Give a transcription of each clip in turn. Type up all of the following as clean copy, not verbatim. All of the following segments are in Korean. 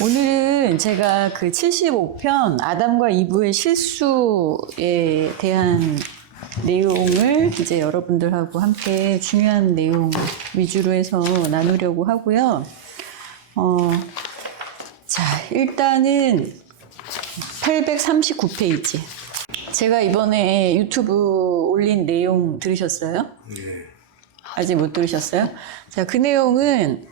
오늘은 제가 그 75편 아담과 이브의 실수에 대한 내용을 이제 여러분들하고 함께 중요한 내용 위주로 해서 나누려고 하고요. 자, 일단은 839페이지. 제가 이번에 유튜브 올린 내용 들으셨어요? 네. 아직 못 들으셨어요? 자, 그 내용은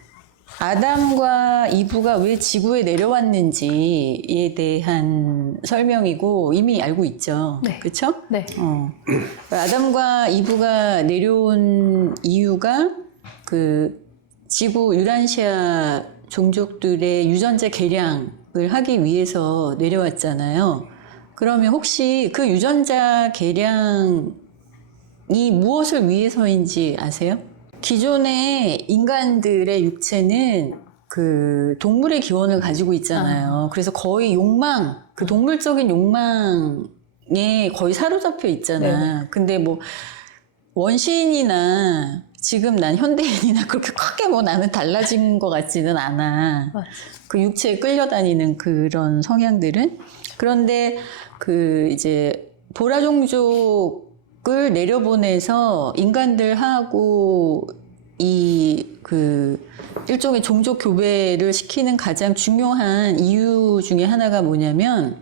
아담과 이브가 왜 지구에 내려왔는지에 대한 설명이고 이미 알고 있죠. 네. 그쵸? 네. 아담과 이브가 내려온 이유가 그 지구 유란시아 종족들의 유전자 개량을 하기 위해서 내려왔잖아요. 그러면 혹시 그 유전자 개량이 무엇을 위해서인지 아세요? 기존의 인간들의 육체는 그 동물의 기원을 가지고 있잖아요. 그래서 거의 욕망, 그 동물적인 욕망에 거의 사로잡혀 있잖아. 네. 근데 뭐 원시인이나 지금 난 현대인이나 그렇게 크게 뭐 나는 달라진 것 같지는 않아. 맞아. 그 육체에 끌려다니는 그런 성향들은. 그런데 그 이제 보라 종족을 내려보내서 인간들하고 이 그 일종의 종족 교배를 시키는 가장 중요한 이유 중에 하나가 뭐냐면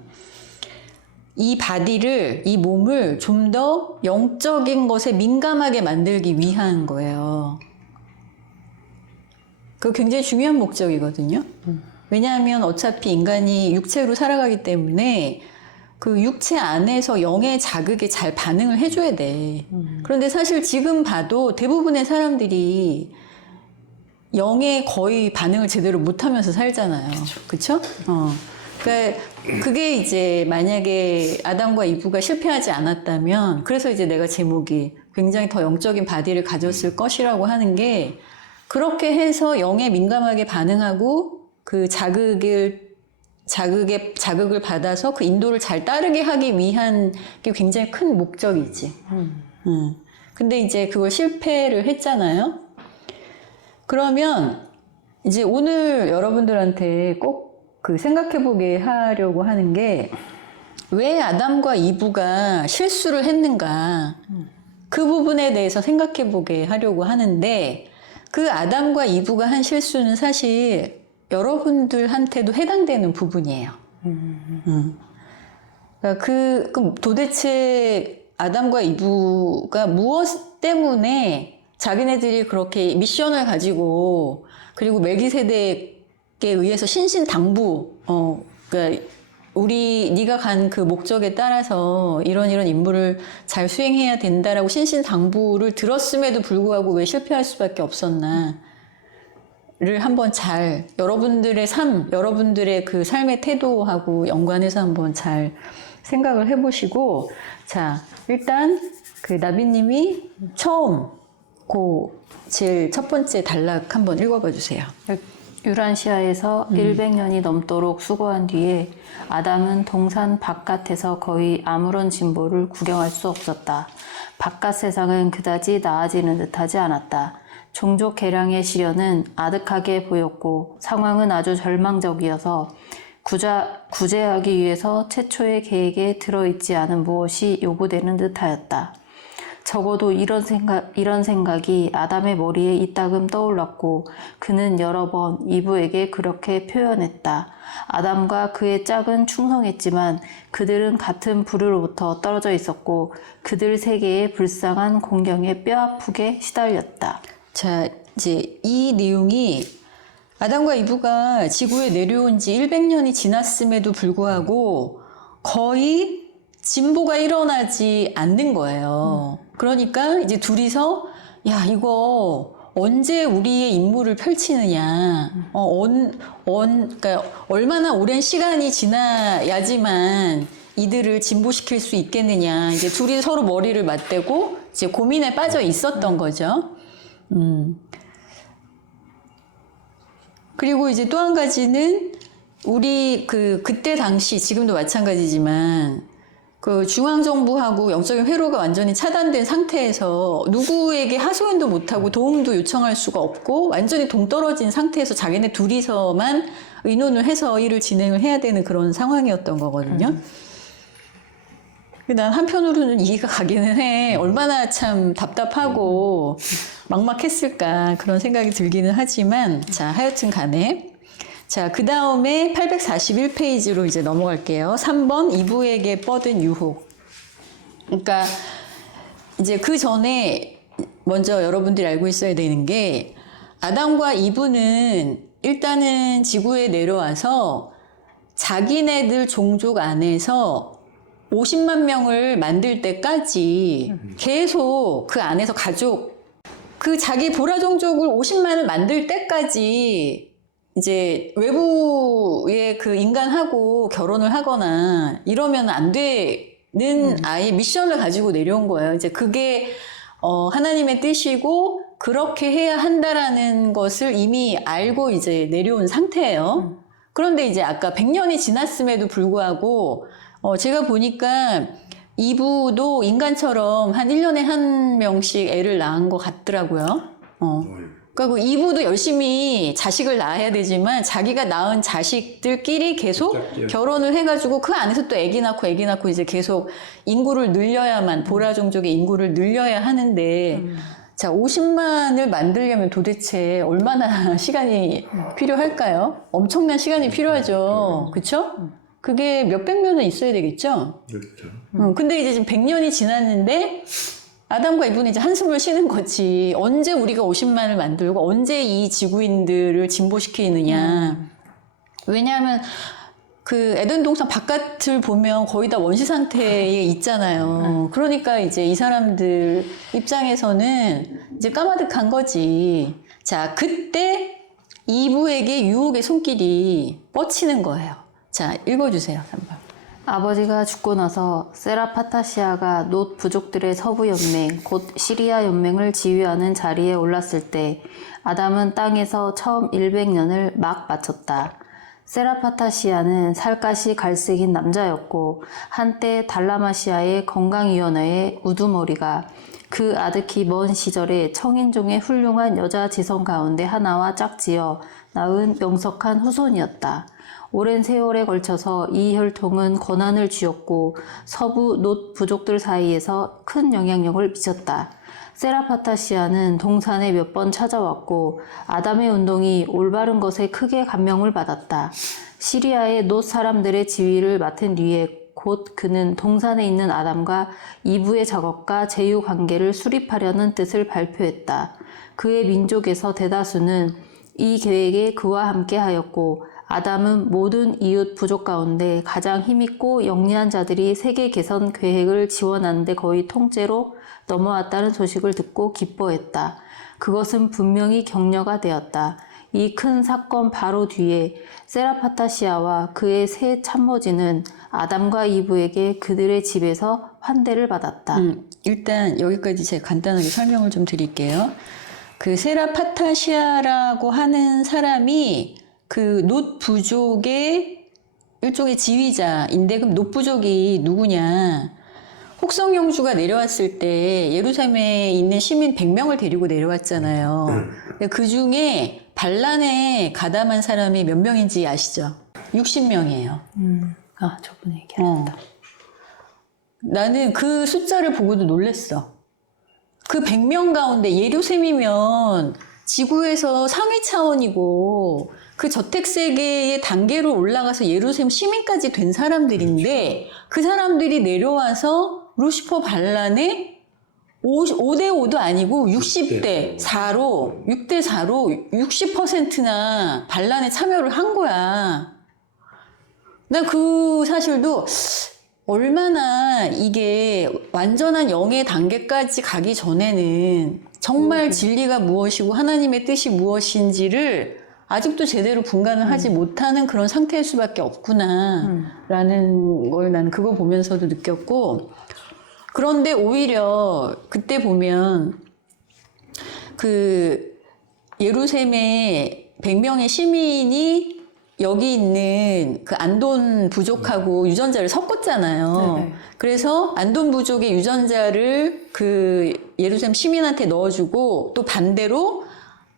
이 바디를, 이 몸을 좀 더 영적인 것에 민감하게 만들기 위한 거예요. 그거 굉장히 중요한 목적이거든요. 왜냐하면 어차피 인간이 육체로 살아가기 때문에 그 육체 안에서 영의 자극에 잘 반응을 해줘야 돼. 그런데 사실 지금 봐도 대부분의 사람들이 영에 거의 반응을 제대로 못하면서 살잖아요. 그쵸? 그러니까 그게 이제 만약에 아담과 이브가 실패하지 않았다면, 그래서 이제 내가 제목이 굉장히 더 영적인 바디를 가졌을 것이라고 하는 게, 그렇게 해서 영에 민감하게 반응하고 그 자극을 받아서 그 인도를 잘 따르게 하기 위한 게 굉장히 큰 목적이지. 근데 이제 그걸 실패를 했잖아요. 그러면 이제 오늘 여러분들한테 꼭 그 생각해보게 하려고 하는 게, 왜 아담과 이브가 실수를 했는가, 그 부분에 대해서 생각해보게 하려고 하는데, 그 아담과 이브가 한 실수는 사실 여러분들한테도 해당되는 부분이에요. 그러니까 그 도대체 아담과 이브가 무엇 때문에 자기네들이 그렇게 미션을 가지고, 그리고 멜기세덱에 의해서 신신당부, 그러니까 네가 간 그 목적에 따라서 이런 임무를 잘 수행해야 된다라고 신신당부를 들었음에도 불구하고 왜 실패할 수밖에 없었나. 를 한번 잘 여러분들의 여러분들의 그 삶의 태도하고 연관해서 한번 잘 생각을 해보시고, 자, 일단 그 나비님이 처음 제일 첫 번째 단락 한번 읽어봐 주세요. 유란시아에서 100년이 넘도록 수고한 뒤에 아담은 동산 바깥에서 거의 아무런 진보를 구경할 수 없었다. 바깥 세상은 그다지 나아지는 듯하지 않았다. 종족 개량의 시련은 아득하게 보였고 상황은 아주 절망적이어서 구제하기 위해서 최초의 계획에 들어있지 않은 무엇이 요구되는 듯하였다. 적어도 이런 생각이 아담의 머리에 이따금 떠올랐고 그는 여러 번 이브에게 그렇게 표현했다. 아담과 그의 짝은 충성했지만 그들은 같은 부류로부터 떨어져 있었고 그들 세계의 불쌍한 공경에 뼈아프게 시달렸다. 자, 이제 이 내용이 아담과 이브가 지구에 내려온 지 100년이 지났음에도 불구하고 거의 진보가 일어나지 않는 거예요. 그러니까 이제 둘이서 야, 이거 언제 우리의 임무를 펼치느냐. 그러니까 얼마나 오랜 시간이 지나야지만 이들을 진보시킬 수 있겠느냐. 이제 둘이 서로 머리를 맞대고 이제 고민에 빠져 있었던 거죠. 그리고 이제 또 한 가지는 우리 그때 당시 지금도 마찬가지지만 그 중앙정부하고 영적인 회로가 완전히 차단된 상태에서 누구에게 하소연도 못하고 도움도 요청할 수가 없고 완전히 동떨어진 상태에서 자기네 둘이서만 의논을 해서 일을 진행을 해야 되는 그런 상황이었던 거거든요. 난 한편으로는 이해가 가기는 해. 얼마나 참 답답하고 막막했을까 그런 생각이 들기는 하지만 자, 하여튼 간에 자, 그 다음에 841페이지로 이제 넘어갈게요. 3번 이브에게 뻗은 유혹. 그러니까 이제 그 전에 먼저 여러분들이 알고 있어야 되는 게 아담과 이브는 일단은 지구에 내려와서 자기네들 종족 안에서 50만 명을 만들 때까지 계속 그 안에서 그 자기 보라 종족을 50만을 만들 때까지 이제 외부의 그 인간하고 결혼을 하거나 이러면 안 되는 아예 미션을 가지고 내려온 거예요. 이제 그게 하나님의 뜻이고 그렇게 해야 한다라는 것을 이미 알고 이제 내려온 상태예요. 그런데 이제 아까 100년이 지났음에도 불구하고 제가 보니까 이브도 인간처럼 한 1년에 한 명씩 애를 낳은 것 같더라고요. 그러니까 이브도 열심히 자식을 낳아야 되지만 자기가 낳은 자식들끼리 계속 결혼을 해가지고 그 안에서 또 애기 낳고 이제 계속 인구를 늘려야만 보라 종족의 인구를 늘려야 하는데 자 50만을 만들려면 도대체 얼마나 시간이 필요할까요? 엄청난 시간이 필요하죠. 그렇죠? 그게 몇백 년은 있어야 되겠죠? 그렇죠. 근데 이제 지금 100년이 지났는데 아담과 이브는 이제 한숨을 쉬는 거지. 언제 우리가 50만을 만들고 언제 이 지구인들을 진보시키느냐. 왜냐하면 그 에덴 동산 바깥을 보면 거의 다 원시 상태에 있잖아요. 그러니까 이제 이 사람들 입장에서는 이제 까마득한 거지. 자, 그때 이브에게 유혹의 손길이 뻗치는 거예요. 자, 읽어주세요, 3번. 아버지가 죽고 나서 세라파타시아가 놋 부족들의 서부 연맹, 곧 시리아 연맹을 지휘하는 자리에 올랐을 때 아담은 땅에서 처음 100년을 막 바쳤다. 세라파타시아는 살갗이 갈색인 남자였고 한때 달라마시아의 건강위원회의 우두머리가 그 아득히 먼 시절에 청인종의 훌륭한 여자 지성 가운데 하나와 짝지어 낳은 명석한 후손이었다. 오랜 세월에 걸쳐서 이 혈통은 권한을 쥐었고 서부 놋 부족들 사이에서 큰 영향력을 미쳤다. 세라파타시아는 동산에 몇 번 찾아왔고 아담의 운동이 올바른 것에 크게 감명을 받았다. 시리아의 놋 사람들의 지위를 맡은 뒤에 곧 그는 동산에 있는 아담과 이브의 작업과 제휴 관계를 수립하려는 뜻을 발표했다. 그의 민족에서 대다수는 이 계획에 그와 함께 하였고 아담은 모든 이웃 부족 가운데 가장 힘있고 영리한 자들이 세계 개선 계획을 지원하는 데 거의 통째로 넘어왔다는 소식을 듣고 기뻐했다. 그것은 분명히 격려가 되었다. 이 큰 사건 바로 뒤에 세라파타시아와 그의 세 참모진은 아담과 이브에게 그들의 집에서 환대를 받았다. 일단 여기까지 제가 간단하게 설명을 좀 드릴게요. 그 세라파타시아라고 하는 사람이 그 놋 부족의 일종의 지휘자인데 그럼 놋 부족이 누구냐? 혹성영주가 내려왔을 때 예루살렘에 있는 시민 100명을 데리고 내려왔잖아요. 그 중에 반란에 가담한 사람이 몇 명인지 아시죠? 60명이에요. 아, 저번에 얘기하셨다. 나는 그 숫자를 보고도 놀랬어. 그 100명 가운데 예루살렘이면 지구에서 상위 차원이고 그 저택세계의 단계로 올라가서 예루살렘 시민까지 된 사람들인데 그 사람들이 내려와서 루시퍼 반란에 5대5도 아니고 60대 4로 6대 4로 60%나 반란에 참여를 한 거야. 난 그 사실도 얼마나 이게 완전한 영의 단계까지 가기 전에는 정말 진리가 무엇이고 하나님의 뜻이 무엇인지를 아직도 제대로 분간을 하지 못하는 그런 상태일 수밖에 없구나라는 걸 나는 그거 보면서도 느꼈고, 그런데 오히려 그때 보면 그 예루살렘에 100명의 시민이 여기 있는 그 안돈 부족하고 유전자를 섞었잖아요. 네네. 그래서 안돈 부족의 유전자를 그 예루살렘 시민한테 넣어주고 또 반대로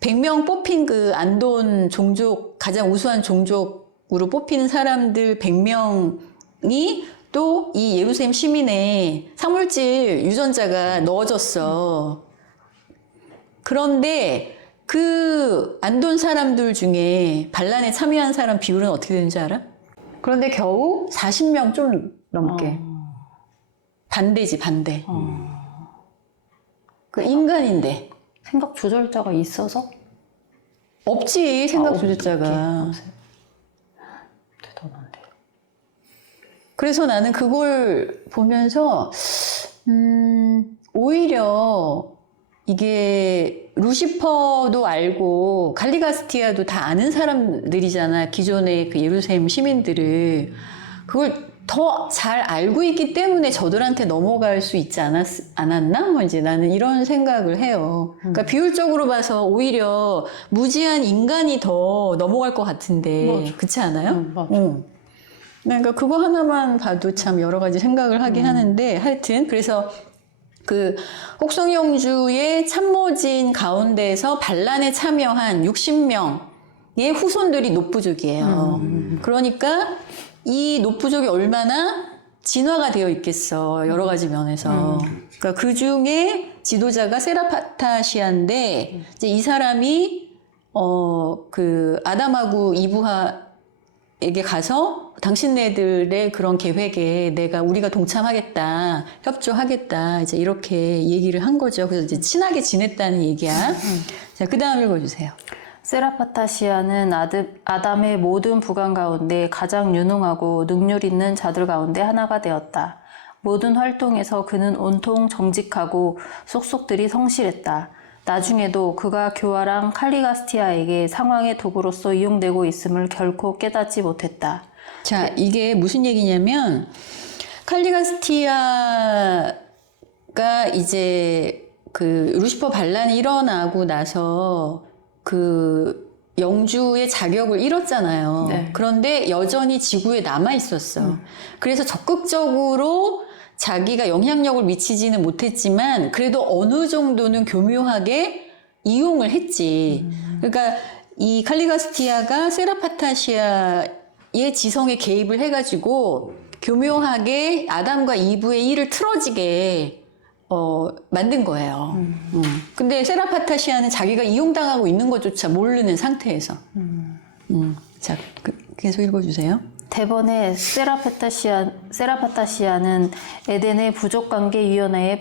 100명 뽑힌 그 안돈 종족, 가장 우수한 종족으로 뽑히는 사람들 100명이 또 이 예루살렘 시민의 상물질 유전자가 넣어졌어. 그런데 그 안돈 사람들 중에 반란에 참여한 사람 비율은 어떻게 되는지 알아? 그런데 겨우 40명 좀 넘게. 반대지, 반대. 그 인간인데. 생각 조절자가 있어서? 없지, 생각 없- 조절자가. 없지. 대단한데. 그래서 나는 그걸 보면서, 오히려 이게 루시퍼도 알고 갈리가스티아도 다 아는 사람들이잖아. 기존의 그 예루살렘 시민들을. 그걸 더 잘 알고 있기 때문에 저들한테 넘어갈 수 있지 않았나? 뭐 이제 나는 이런 생각을 해요. 그러니까 비율적으로 봐서 오히려 무지한 인간이 더 넘어갈 것 같은데. 맞아. 그렇지 않아요? 맞아. 그러니까 그거 하나만 봐도 참 여러 가지 생각을 하게 하는데 하여튼 그래서 그 혹성영주의 참모진 가운데서 반란에 참여한 60명의 후손들이 노부족이에요. 그러니까 이 노부족이 얼마나 진화가 되어 있겠어, 여러 가지 면에서. 그러니까 그 중에 지도자가 세라파타시아인데 이제 이 사람이 그 아담하고 이브에게 가서 당신네들의 그런 계획에 우리가 동참하겠다, 협조하겠다, 이제 이렇게 얘기를 한 거죠. 그래서 이제 친하게 지냈다는 얘기야. 자, 그 다음 읽어주세요. 세라파타시아는 아담의 모든 부관 가운데 가장 유능하고 능률 있는 자들 가운데 하나가 되었다. 모든 활동에서 그는 온통 정직하고 속속들이 성실했다. 나중에도 그가 교화랑 칼리가스티아에게 상황의 도구로서 이용되고 있음을 결코 깨닫지 못했다. 자, 이게 무슨 얘기냐면, 칼리가스티아가 이제 그 루시퍼 반란이 일어나고 나서 그 영주의 자격을 잃었잖아요. 네. 그런데 여전히 지구에 남아 있었어. 그래서 적극적으로 자기가 영향력을 미치지는 못했지만 그래도 어느 정도는 교묘하게 이용을 했지. 그러니까 이 칼리가스티아가 세라파타시아의 지성에 개입을 해가지고 교묘하게 아담과 이브의 일을 틀어지게 만든 거예요. 근데 세라파타시아는 자기가 이용당하고 있는 것조차 모르는 상태에서. 자, 계속 읽어주세요. 대번에 세라파타시아는 에덴의 부족관계위원회의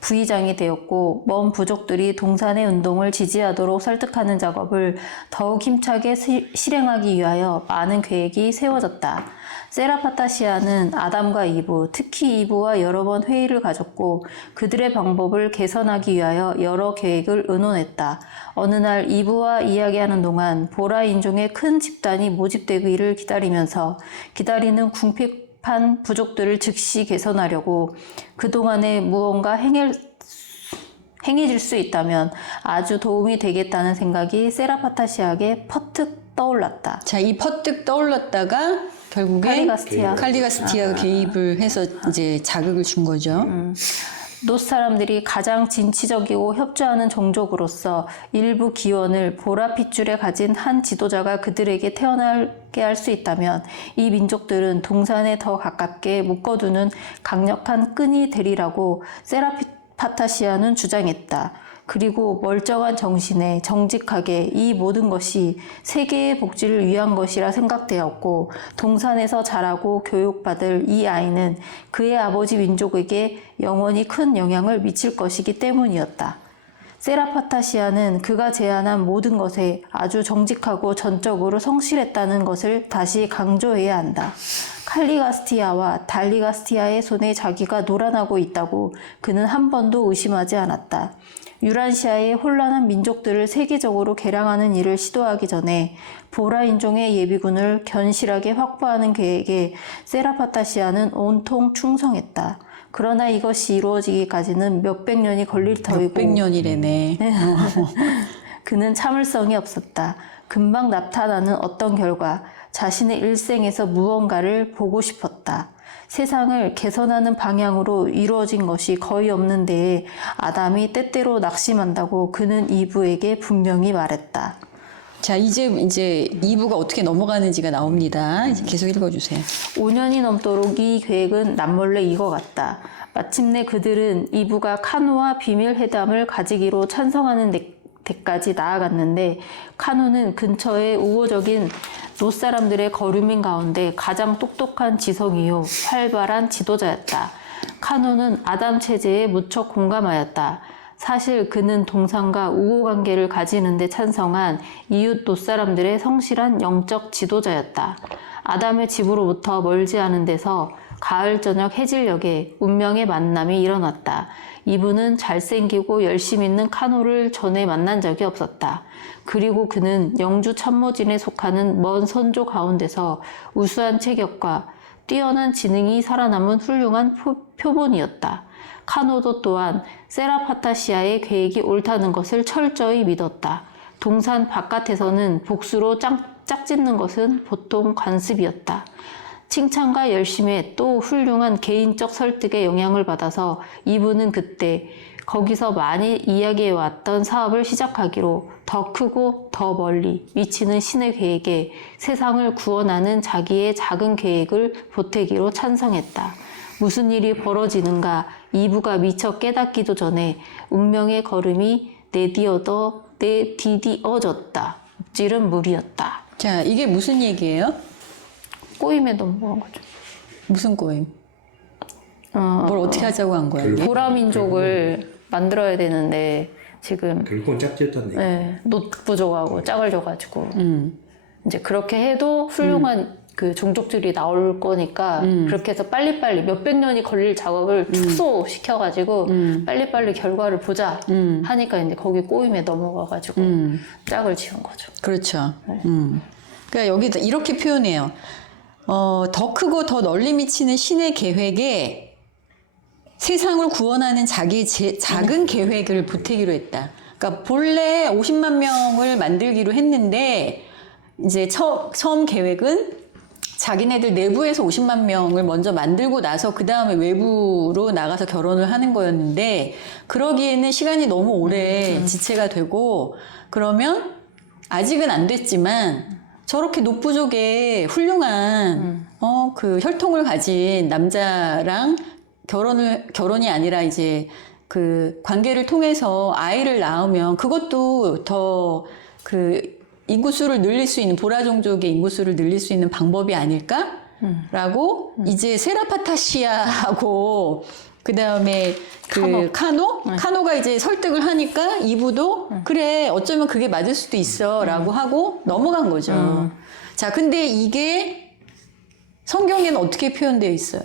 부의장이 되었고 먼 부족들이 동산의 운동을 지지하도록 설득하는 작업을 더욱 힘차게 실행하기 위하여 많은 계획이 세워졌다. 세라파타시아는 아담과 이브, 특히 이브와 여러 번 회의를 가졌고 그들의 방법을 개선하기 위하여 여러 계획을 의논했다. 어느 날 이브와 이야기하는 동안 보라 인종의 큰 집단이 모집되기를 기다리는 궁핍한 부족들을 즉시 개선하려고 그동안에 무언가 행해질 수 있다면 아주 도움이 되겠다는 생각이 세라파타시아에게 퍼뜩 떠올랐다. 자, 이 퍼뜩 떠올랐다가 결국에 칼리가스티아가 개입을 해서 이제 자극을 준 거죠. 노 사람들이 가장 진취적이고 협조하는 종족으로서 일부 기원을 보라 핏줄에 가진 한 지도자가 그들에게 태어나게 할 수 있다면 이 민족들은 동산에 더 가깝게 묶어두는 강력한 끈이 되리라고 세라파타시아는 주장했다. 그리고 멀쩡한 정신에 정직하게 이 모든 것이 세계의 복지를 위한 것이라 생각되었고 동산에서 자라고 교육받을 이 아이는 그의 아버지 민족에게 영원히 큰 영향을 미칠 것이기 때문이었다. 세라파타시아는 그가 제안한 모든 것에 아주 정직하고 전적으로 성실했다는 것을 다시 강조해야 한다. 칼리가스티아와 달리가스티아의 손에 자기가 놀아나고 있다고 그는 한 번도 의심하지 않았다. 유란시아의 혼란한 민족들을 세계적으로 개량하는 일을 시도하기 전에 보라 인종의 예비군을 견실하게 확보하는 계획에 세라파타시아는 온통 충성했다. 그러나 이것이 이루어지기까지는 몇백 년이 걸릴 터이고 몇백 년이래네. 그는 참을성이 없었다. 금방 나타나는 어떤 결과, 자신의 일생에서 무언가를 보고 싶었다. 세상을 개선하는 방향으로 이루어진 것이 거의 없는 데에 아담이 때때로 낙심한다고 그는 이브에게 분명히 말했다. 자, 이제 2부가 어떻게 넘어가는지가 나옵니다. 이제 계속 읽어주세요. 5년이 넘도록 이 계획은 남몰래 익어갔다. 마침내 그들은 이브가 카노와 비밀 회담을 가지기로 찬성하는 데까지 나아갔는데 카노는 근처의 우호적인 롯사람들의 거류민 가운데 가장 똑똑한 지성이요 활발한 지도자였다. 카노는 아담 체제에 무척 공감하였다. 사실 그는 동산과 우호관계를 가지는 데 찬성한 이웃 롯사람들의 성실한 영적 지도자였다. 아담의 집으로부터 멀지 않은 데서 가을 저녁 해질녘에 운명의 만남이 일어났다. 이브는 잘생기고 열심 있는 카노를 전에 만난 적이 없었다. 그리고 그는 영주 참모진에 속하는 먼 선조 가운데서 우수한 체격과 뛰어난 지능이 살아남은 훌륭한 표본이었다. 카노도 또한 세라파타시아의 계획이 옳다는 것을 철저히 믿었다. 동산 바깥에서는 복수로 짝짓는 것은 보통 관습이었다. 칭찬과 열심에 또 훌륭한 개인적 설득의 영향을 받아서 이브는 그때 거기서 많이 이야기해왔던 사업을 시작하기로 더 크고 더 멀리 미치는 신의 계획에 세상을 구원하는 자기의 작은 계획을 보태기로 찬성했다. 무슨 일이 벌어지는가 이브가 미처 깨닫기도 전에 운명의 걸음이 내디뎌졌다. 엎질은 물이었다. 자, 이게 무슨 얘기예요? 꼬임에 넘어간 거죠. 무슨 꼬임? 뭘 어떻게 하자고 한 거야? 이게? 보라 민족을 만들어야 되는데 지금 결국은 짝지었던 얘기. 네, 노 부족하고 짝을 줘가지고 이제 그렇게 해도 훌륭한 그 종족들이 나올 거니까 그렇게 해서 빨리빨리 몇백 년이 걸릴 작업을 축소시켜가지고 빨리빨리 결과를 보자 하니까 이제 거기 꼬임에 넘어가가지고 짝을 지은 거죠. 그렇죠. 그러니까 여기 이렇게 표현해요. 더 크고 더 널리 미치는 신의 계획에 세상을 구원하는 자기의 작은 계획을 보태기로 했다. 그러니까 본래 50만 명을 만들기로 했는데 이제 처음 계획은 자기네들 내부에서 50만 명을 먼저 만들고 나서 그 다음에 외부로 나가서 결혼을 하는 거였는데 그러기에는 시간이 너무 오래 지체가 되고 그러면 아직은 안 됐지만 저렇게 노부족의 훌륭한 그 혈통을 가진 남자랑 결혼이 아니라 이제 그 관계를 통해서 아이를 낳으면 그것도 더 그 인구수를 늘릴 수 있는 보라 종족의 인구수를 늘릴 수 있는 방법이 아닐까라고 이제 세라파타시아하고 그 다음에 그 카노가 이제 설득을 하니까 이브도 그래 어쩌면 그게 맞을 수도 있어라고 하고 넘어간 거죠. 자, 근데 이게 성경에는 어떻게 표현되어 있어요?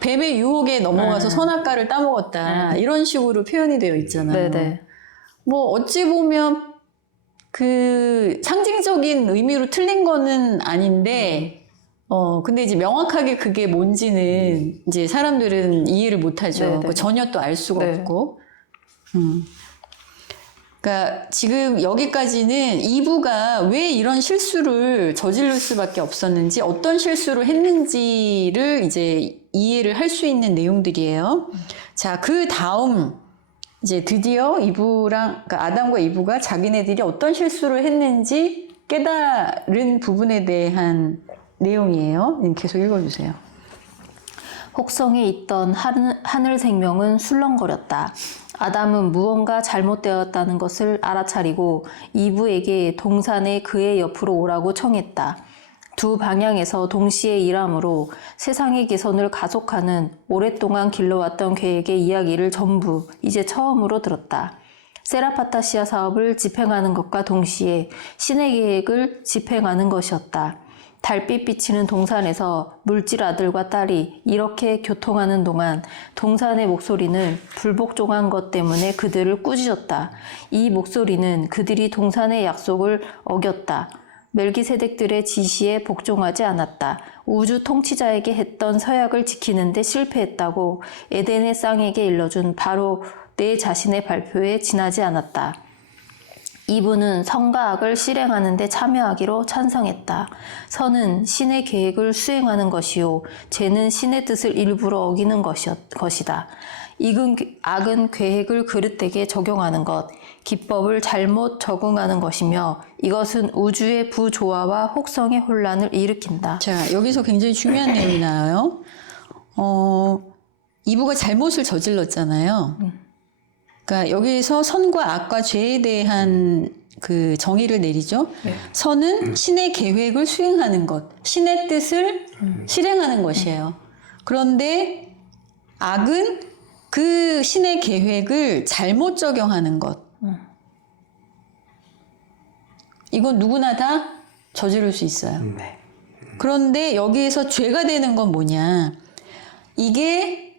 뱀의 유혹에 넘어가서 선악과를 따먹었다 이런 식으로 표현이 되어 있잖아요. 네네. 뭐 어찌 보면 그 상징적인 의미로 틀린 거는 아닌데 근데 이제 명확하게 그게 뭔지는 이제 사람들은 이해를 못 하죠. 전혀 또 알 수가 없고. 그러니까 지금 여기까지는 이브가 왜 이런 실수를 저지를 수밖에 없었는지, 어떤 실수를 했는지를 이제 이해를 할 수 있는 내용들이에요. 자, 그 다음 이제 드디어 그러니까 아담과 이브가 자기네들이 어떤 실수를 했는지 깨달은 부분에 대한 내용이에요. 계속 읽어주세요. 혹성에 있던 하늘 생명은 술렁거렸다. 아담은 무언가 잘못되었다는 것을 알아차리고 이브에게 동산에 그의 옆으로 오라고 청했다. 두 방향에서 동시에 일함으로 세상의 개선을 가속하는 오랫동안 길러왔던 계획의 이야기를 전부 이제 처음으로 들었다. 세라파타시아 사업을 집행하는 것과 동시에 신의 계획을 집행하는 것이었다. 달빛 비치는 동산에서 물질 아들과 딸이 이렇게 교통하는 동안 동산의 목소리는 불복종한 것 때문에 그들을 꾸짖었다. 이 목소리는 그들이 동산의 약속을 어겼다. 멜기세덱들의 지시에 복종하지 않았다. 우주 통치자에게 했던 서약을 지키는 데 실패했다고 에덴의 쌍에게 일러준 바로 내 자신의 발표에 지나지 않았다. 이브는 선과 악을 실행하는 데 참여하기로 찬성했다. 선은 신의 계획을 수행하는 것이요 죄는 신의 뜻을 일부러 어기는 것이다. 악은 계획을 그릇되게 적용하는 것, 기법을 잘못 적응하는 것이며 이것은 우주의 부조화와 혹성의 혼란을 일으킨다. 자, 여기서 굉장히 중요한 내용이 나와요. 이브가 잘못을 저질렀잖아요. 그러니까 여기서 선과 악과 죄에 대한 그 정의를 내리죠. 네. 선은 신의 계획을 수행하는 것, 신의 뜻을 실행하는 것이에요. 그런데 악은 그 신의 계획을 잘못 적용하는 것. 이건 누구나 다 저지를 수 있어요. 네. 그런데 여기에서 죄가 되는 건 뭐냐? 이게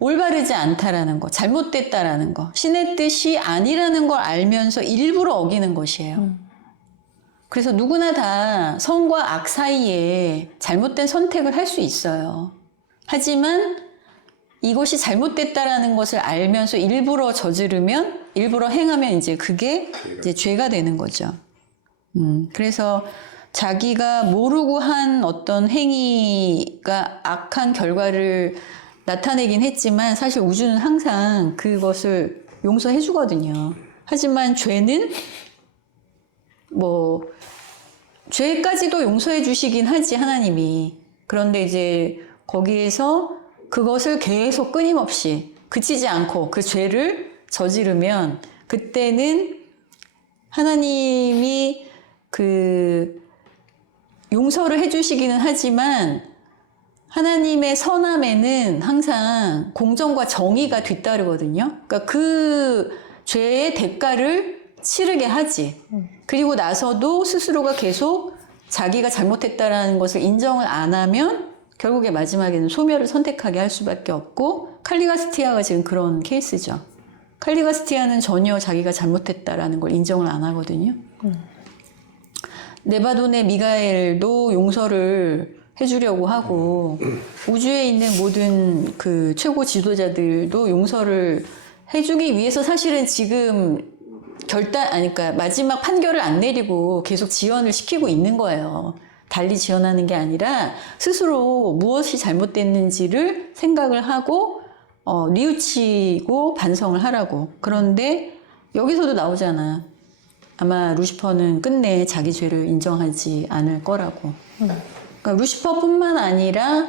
올바르지 않다라는 거, 잘못됐다라는 거, 신의 뜻이 아니라는 걸 알면서 일부러 어기는 것이에요. 그래서 누구나 다 선과 악 사이에 잘못된 선택을 할 수 있어요. 하지만 이것이 잘못됐다라는 것을 알면서 일부러 저지르면, 일부러 행하면 이제 그게 이제 죄가 되는 거죠. 그래서 자기가 모르고 한 어떤 행위가 악한 결과를 나타내긴 했지만 사실 우주는 항상 그것을 용서해 주거든요. 하지만 죄는 뭐 죄까지도 용서해 주시긴 하지 하나님이. 그런데 이제 거기에서 그것을 계속 끊임없이 그치지 않고 그 죄를 저지르면 그때는 하나님이 그 용서를 해 주시기는 하지만 하나님의 선함에는 항상 공정과 정의가 뒤따르거든요. 그러니까 그 죄의 대가를 치르게 하지. 그리고 나서도 스스로가 계속 자기가 잘못했다라는 것을 인정을 안 하면 결국에 마지막에는 소멸을 선택하게 할 수밖에 없고 칼리가스티아가 지금 그런 케이스죠. 칼리가스티아는 전혀 자기가 잘못했다라는 걸 인정을 안 하거든요. 네바돈의 미가엘도 용서를 해주려고 하고 우주에 있는 모든 그 최고 지도자들도 용서를 해주기 위해서 사실은 지금 그러니까 마지막 판결을 안 내리고 계속 지연을 시키고 있는 거예요. 달리 지연하는 게 아니라 스스로 무엇이 잘못됐는지를 생각을 하고 뉘우치고 반성을 하라고. 그런데 여기서도 나오잖아. 아마 루시퍼는 끝내 자기 죄를 인정하지 않을 거라고. 그러니까 루시퍼뿐만 아니라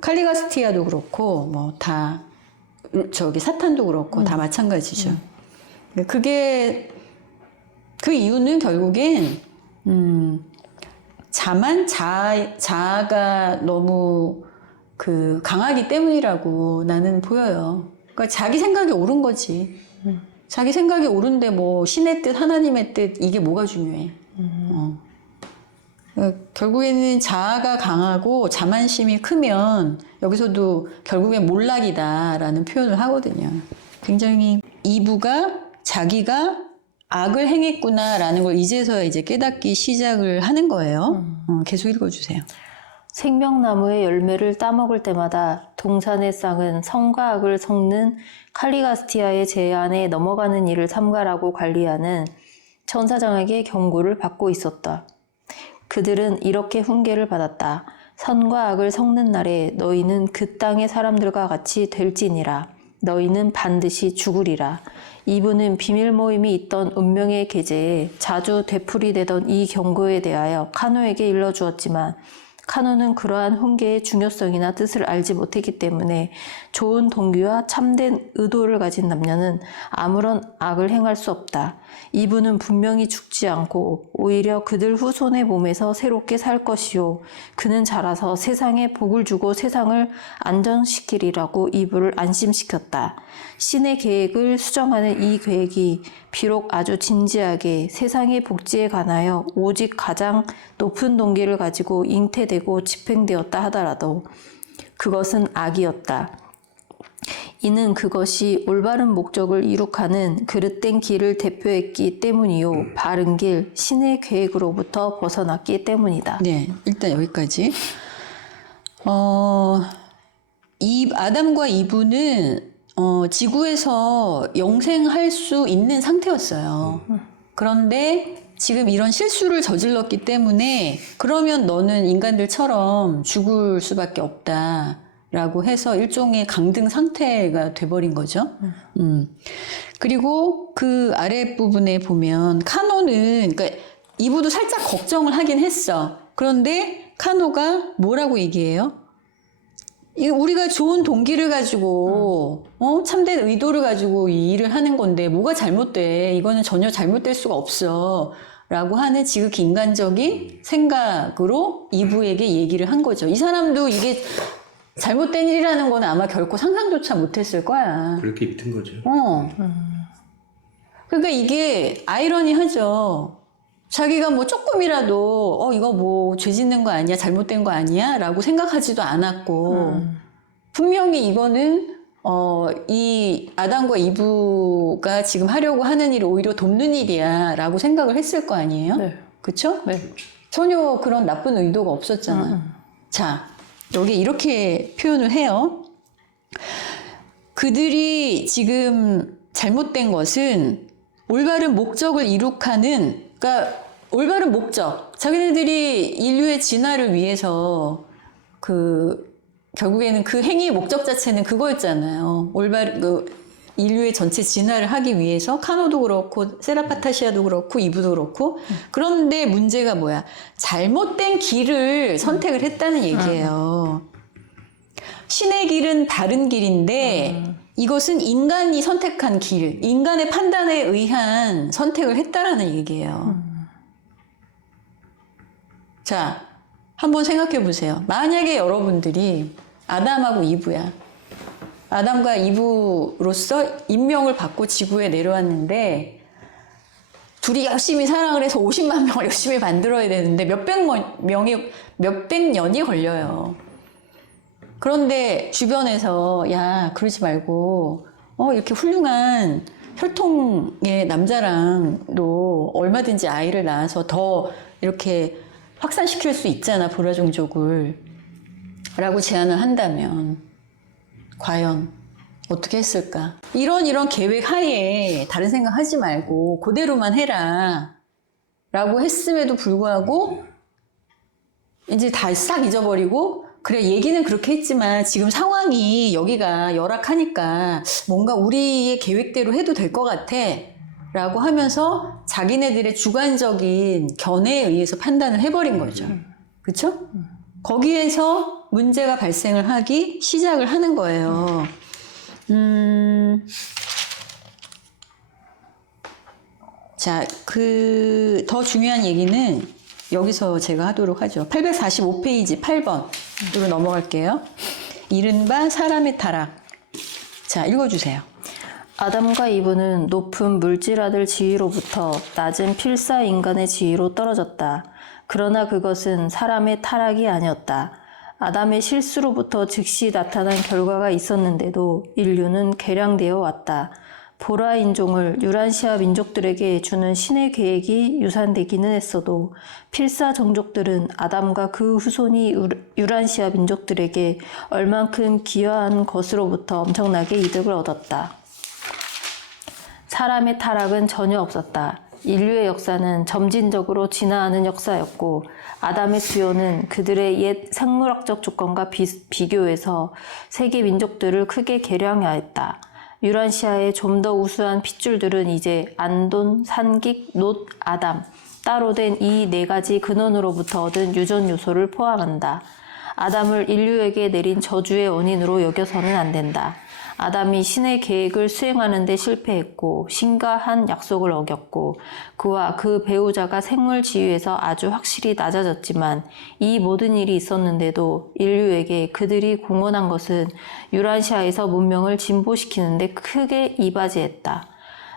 칼리가스티아도 그렇고 뭐 다 저기 사탄도 그렇고 다 마찬가지죠. 그게 그 이유는 결국엔 자아가 너무 그 강하기 때문이라고 나는 보여요. 그러니까 자기 생각이 옳은 거지. 자기 생각이 옳은데 뭐 신의 뜻, 하나님의 뜻 이게 뭐가 중요해? 결국에는 자아가 강하고 자만심이 크면 여기서도 결국엔 몰락이다라는 표현을 하거든요. 굉장히 이브가 자기가 악을 행했구나라는 걸 이제서야 이제 깨닫기 시작을 하는 거예요. 계속 읽어주세요. 생명나무의 열매를 따먹을 때마다 동산의 쌍은 선과 악을 섞는 칼리가스티아의 제안에 넘어가는 일을 삼가라고 관리하는 천사장에게 경고를 받고 있었다. 그들은 이렇게 훈계를 받았다. 선과 악을 섞는 날에 너희는 그 땅의 사람들과 같이 될지니라. 너희는 반드시 죽으리라. 이브는 비밀 모임이 있던 운명의 계제에 자주 되풀이되던 이 경고에 대하여 카노에게 일러주었지만 카노는 그러한 훈계의 중요성이나 뜻을 알지 못했기 때문에 좋은 동기와 참된 의도를 가진 남녀는 아무런 악을 행할 수 없다. 이브는 분명히 죽지 않고 오히려 그들 후손의 몸에서 새롭게 살 것이요. 그는 자라서 세상에 복을 주고 세상을 안정시키리라고 이브를 안심시켰다. 신의 계획을 수정하는 이 계획이 비록 아주 진지하게 세상의 복지에 관하여 오직 가장 높은 동기를 가지고 잉태되고 집행되었다 하더라도 그것은 악이었다. 이는 그것이 올바른 목적을 이룩하는 그릇된 길을 대표했기 때문이요. 바른 길, 신의 계획으로부터 벗어났기 때문이다. 네, 일단 여기까지. 아담과 이브는 지구에서 영생할 수 있는 상태였어요. 그런데 지금 이런 실수를 저질렀기 때문에 그러면 너는 인간들처럼 죽을 수밖에 없다라고 해서 일종의 강등 상태가 돼버린 거죠. 그리고 그 아랫부분에 보면 카노는, 그러니까 이브도 살짝 걱정을 하긴 했어. 그런데 카노가 뭐라고 얘기해요? 우리가 좋은 동기를 가지고 참된 의도를 가지고 이 일을 하는 건데 뭐가 잘못돼? 이거는 전혀 잘못될 수가 없어 라고 하는 지극히 인간적인 생각으로 이브에게 얘기를 한 거죠. 이 사람도 이게 잘못된 일이라는 건 아마 결코 상상조차 못했을 거야. 그렇게 믿은 거죠. 그러니까 이게 아이러니하죠. 자기가 뭐 조금이라도 이거 뭐 죄 짓는 거 아니야, 잘못된 거 아니야 라고 생각하지도 않았고 분명히 이거는 이 아담과 이브가 지금 하려고 하는 일을 오히려 돕는 일이야 라고 생각을 했을 거 아니에요. 네. 그쵸? 네. 전혀 그런 나쁜 의도가 없었잖아. 자, 여기 이렇게 표현을 해요. 그들이 지금 잘못된 것은 올바른 목적을 이룩하는, 그러니까 올바른 목적, 자기네들이 인류의 진화를 위해서 결국에는 그 행위의 목적 자체는 그거였잖아요. 올바른 인류의 전체 진화를 하기 위해서 카노도 그렇고 세라파타시아도 그렇고 이브도 그렇고. 그런데 문제가 뭐야? 잘못된 길을 선택을 했다는 얘기예요. 신의 길은 다른 길인데 이것은 인간이 선택한 길, 인간의 판단에 의한 선택을 했다라는 얘기예요. 자, 한번 생각해 보세요. 만약에 여러분들이 아담하고 이브야. 아담과 이브로서 임명을 받고 지구에 내려왔는데 둘이 열심히 사랑을 해서 50만 명을 열심히 만들어야 되는데 몇백 년이 걸려요. 그런데 주변에서 야, 그러지 말고 이렇게 훌륭한 혈통의 남자랑도 얼마든지 아이를 낳아서 더 이렇게 확산시킬 수 있잖아, 보라 종족을 라고 제안을 한다면 과연 어떻게 했을까? 이런 계획 하에 다른 생각 하지 말고 그대로만 해라 라고 했음에도 불구하고 이제 다 싹 잊어버리고 그래, 얘기는 그렇게 했지만 지금 상황이 여기가 열악하니까 뭔가 우리의 계획대로 해도 될 것 같아 라고 하면서 자기네들의 주관적인 견해에 의해서 판단을 해버린 거죠. 그쵸? 거기에서 문제가 발생을 하기 시작을 하는 거예요. 자, 더 중요한 얘기는 여기서 제가 하도록 하죠. 845페이지 8번으로 넘어갈게요. 이른바 사람의 타락. 자, 읽어주세요. 아담과 이브는 높은 물질아들 지위로부터 낮은 필사 인간의 지위로 떨어졌다. 그러나 그것은 사람의 타락이 아니었다. 아담의 실수로부터 즉시 나타난 결과가 있었는데도 인류는 개량되어 왔다. 보라 인종을 유란시아 민족들에게 주는 신의 계획이 유산되기는 했어도 필사 종족들은 아담과 그 후손이 유란시아 민족들에게 얼만큼 기여한 것으로부터 엄청나게 이득을 얻었다. 사람의 타락은 전혀 없었다. 인류의 역사는 점진적으로 진화하는 역사였고 아담의 수요는 그들의 옛 생물학적 조건과 비교해서 세계 민족들을 크게 개량하였다. 유란시아의 좀 더 우수한 핏줄들은 이제 안돈, 산깃, 놋, 아담, 따로 된 이 네 가지 근원으로부터 얻은 유전 요소를 포함한다. 아담을 인류에게 내린 저주의 원인으로 여겨서는 안 된다. 아담이 신의 계획을 수행하는 데 실패했고 신과 한 약속을 어겼고 그와 그 배우자가 생물 지위에서 아주 확실히 낮아졌지만 이 모든 일이 있었는데도 인류에게 그들이 공헌한 것은 유란시아에서 문명을 진보시키는 데 크게 이바지했다.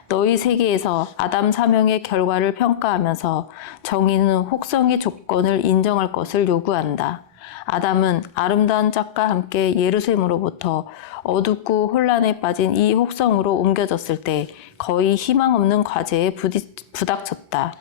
너희 세계에서 아담 사명의 결과를 평가하면서 정의는 혹성의 조건을 인정할 것을 요구한다. 아담은 아름다운 짝과 함께 예루살렘으로부터 어둡고 혼란에 빠진 이 혹성으로 옮겨졌을 때 거의 희망 없는 과제에 부닥쳤다.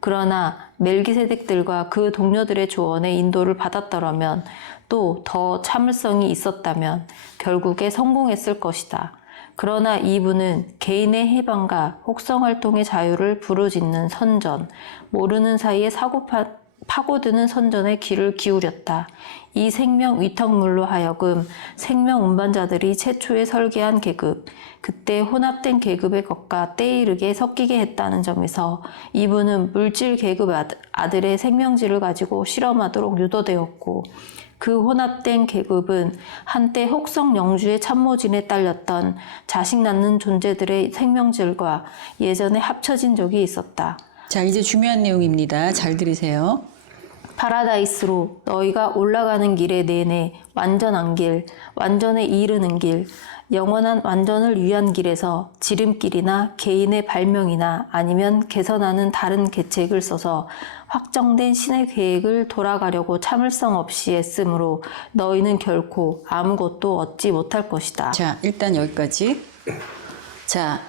그러나 멜기세덱들과 그 동료들의 조언에 인도를 받았더라면 또 더 참을성이 있었다면 결국에 성공했을 것이다. 그러나 이분은 개인의 해방과 혹성활동의 자유를 부르짖는 선전, 모르는 사이에 파고드는 선전에 귀를 기울였다. 이 생명 위턱물로 하여금 생명 운반자들이 최초에 설계한 계급, 그때 혼합된 계급의 것과 때이르게 섞이게 했다는 점에서 이분은 물질 계급 아들의 생명질을 가지고 실험하도록 유도되었고, 그 혼합된 계급은 한때 혹성 영주의 참모진에 딸렸던 자식 낳는 존재들의 생명질과 예전에 합쳐진 적이 있었다. 자, 이제 중요한 내용입니다. 잘 들으세요. 파라다이스로 너희가 올라가는 길에 내내 완전한 길, 완전에 이르는 길, 영원한 완전을 위한 길에서 지름길이나 개인의 발명이나 아니면 개선하는 다른 계책을 써서 확정된 신의 계획을 돌아가려고 참을성 없이 애쓰므로 너희는 결코 아무것도 얻지 못할 것이다. 자, 일단 여기까지. 자,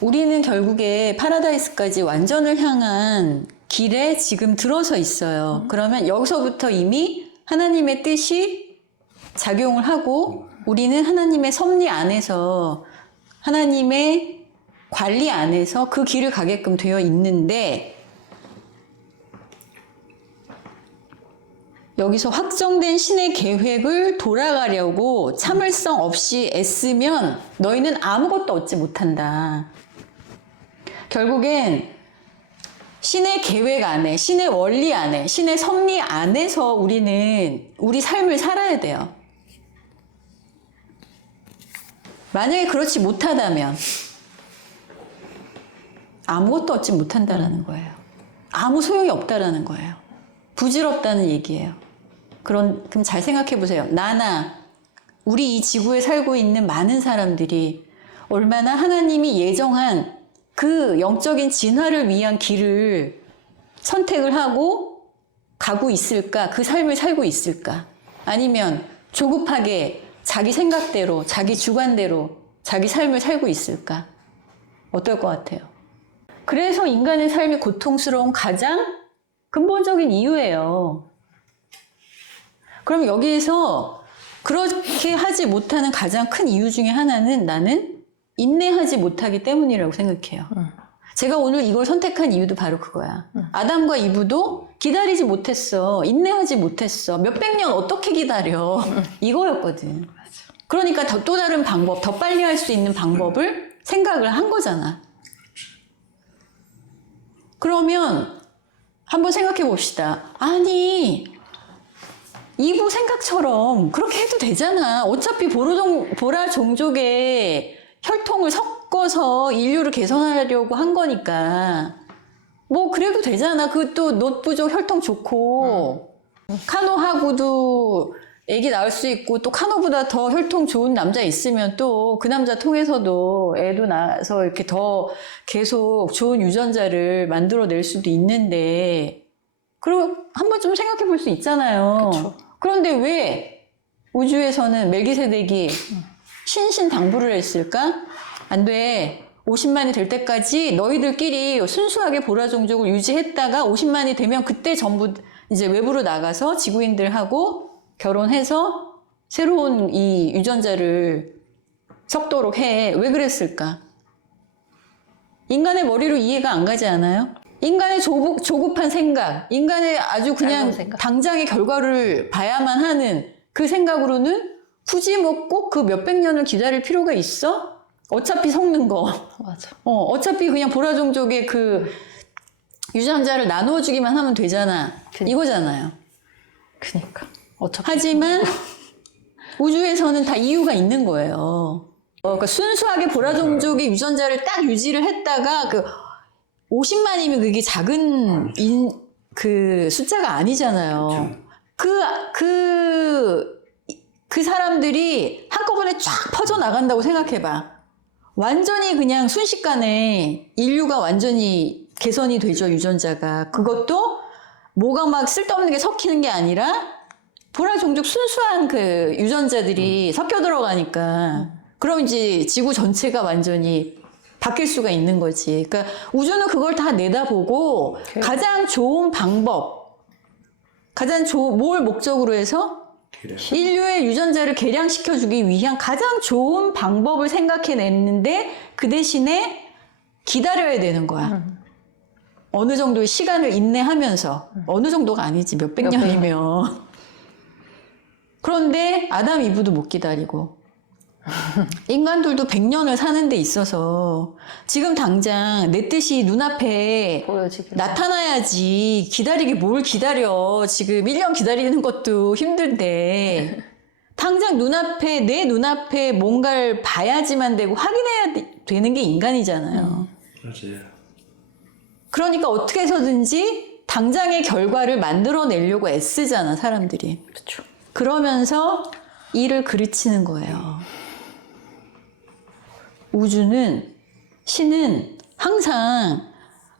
우리는 결국에 파라다이스까지 완전을 향한 길에 지금 들어서 있어요. 그러면 여기서부터 이미 하나님의 뜻이 작용을 하고 우리는 하나님의 섭리 안에서 하나님의 관리 안에서 그 길을 가게끔 되어 있는데 여기서 확정된 신의 계획을 돌아가려고 참을성 없이 애쓰면 너희는 아무것도 얻지 못한다. 결국엔 신의 계획 안에, 신의 원리 안에, 신의 섭리 안에서 우리는 우리 삶을 살아야 돼요. 만약에 그렇지 못하다면 아무것도 얻지 못한다라는 거예요. 아무 소용이 없다라는 거예요. 부질없다는 얘기예요. 그럼 잘 생각해 보세요. 나나 우리 이 지구에 살고 있는 많은 사람들이 얼마나 하나님이 예정한 그 영적인 진화를 위한 길을 선택을 하고 가고 있을까? 그 삶을 살고 있을까? 아니면 조급하게 자기 생각대로, 자기 주관대로 자기 삶을 살고 있을까? 어떨 것 같아요? 그래서 인간의 삶이 고통스러운 가장 근본적인 이유예요. 그럼 여기에서 그렇게 하지 못하는 가장 큰 이유 중에 하나는 나는 인내하지 못하기 때문이라고 생각해요. 제가 오늘 이걸 선택한 이유도 바로 그거야. 아담과 이브도 기다리지 못했어. 인내하지 못했어. 몇백 년 어떻게 기다려. 이거였거든. 그러니까 또 다른 방법, 더 빨리 할 수 있는 방법을 생각을 한 거잖아. 그러면 한번 생각해 봅시다. 아니, 이브 생각처럼 그렇게 해도 되잖아. 어차피 보라 종족의 혈통을 섞어서 인류를 개선하려고 한 거니까 뭐 그래도 되잖아. 그 또 놋부족 혈통 좋고 카노하고도 애기 낳을 수 있고 또 카노보다 더 혈통 좋은 남자 있으면 또 그 남자 통해서도 애도 낳아서 이렇게 더 계속 좋은 유전자를 만들어낼 수도 있는데 그리고 한번 좀 생각해 볼 수 있잖아요. 그쵸. 그런데 왜 우주에서는 멜기세덱이 신신당부를 했을까? 안 돼. 50만이 될 때까지 너희들끼리 순수하게 보라 종족을 유지했다가 50만이 되면 그때 전부 이제 외부로 나가서 지구인들하고 결혼해서 새로운 이 유전자를 섞도록 해. 왜 그랬을까? 인간의 머리로 이해가 안 가지 않아요? 인간의 조급한 생각, 인간의 아주 그냥 당장의 결과를 봐야만 하는 그 생각으로는 굳이 뭐 꼭 그 몇백 년을 기다릴 필요가 있어? 어차피 섞는 거. 맞아. 어차피 그냥 보라 종족의 그 유전자를 나누어 주기만 하면 되잖아. 이거잖아요. 그니까. 어차피. 하지만 우주에서는 다 이유가 있는 거예요. 그러니까 순수하게 보라 종족의 유전자를 딱 유지를 했다가 그 50만이면 그게 작은 그 숫자가 아니잖아요. 그 사람들이 한꺼번에 쫙 퍼져나간다고 생각해봐. 완전히 그냥 순식간에 인류가 완전히 개선이 되죠, 유전자가. 그것도 뭐가 막 쓸데없는 게 섞이는 게 아니라 보라 종족 순수한 그 유전자들이 섞여 들어가니까 그럼 이제 지구 전체가 완전히 바뀔 수가 있는 거지. 그러니까 우주는 그걸 다 내다보고 가장 좋은 방법, 뭘 목적으로 해서 인류의 유전자를 개량시켜주기 위한 가장 좋은 방법을 생각해냈는데 그 대신에 기다려야 되는 거야. 어느 정도의 시간을 인내하면서 어느 정도가 아니지 몇백 년이면. 그런데 아담 이브도 못 기다리고 인간들도 100년을 사는 데 있어서 지금 당장 내 뜻이 눈앞에 나타나야지 기다리게 뭘 기다려. 지금 1년 기다리는 것도 힘든데 당장 눈앞에 내 눈앞에 뭔가를 봐야지만 되고 확인해야 되는 게 인간이잖아요. 맞아요. 그러니까 어떻게 해서든지 당장의 결과를 만들어내려고 애쓰잖아 사람들이. 그렇죠. 그러면서 일을 그르치는 거예요. 우주는, 신은 항상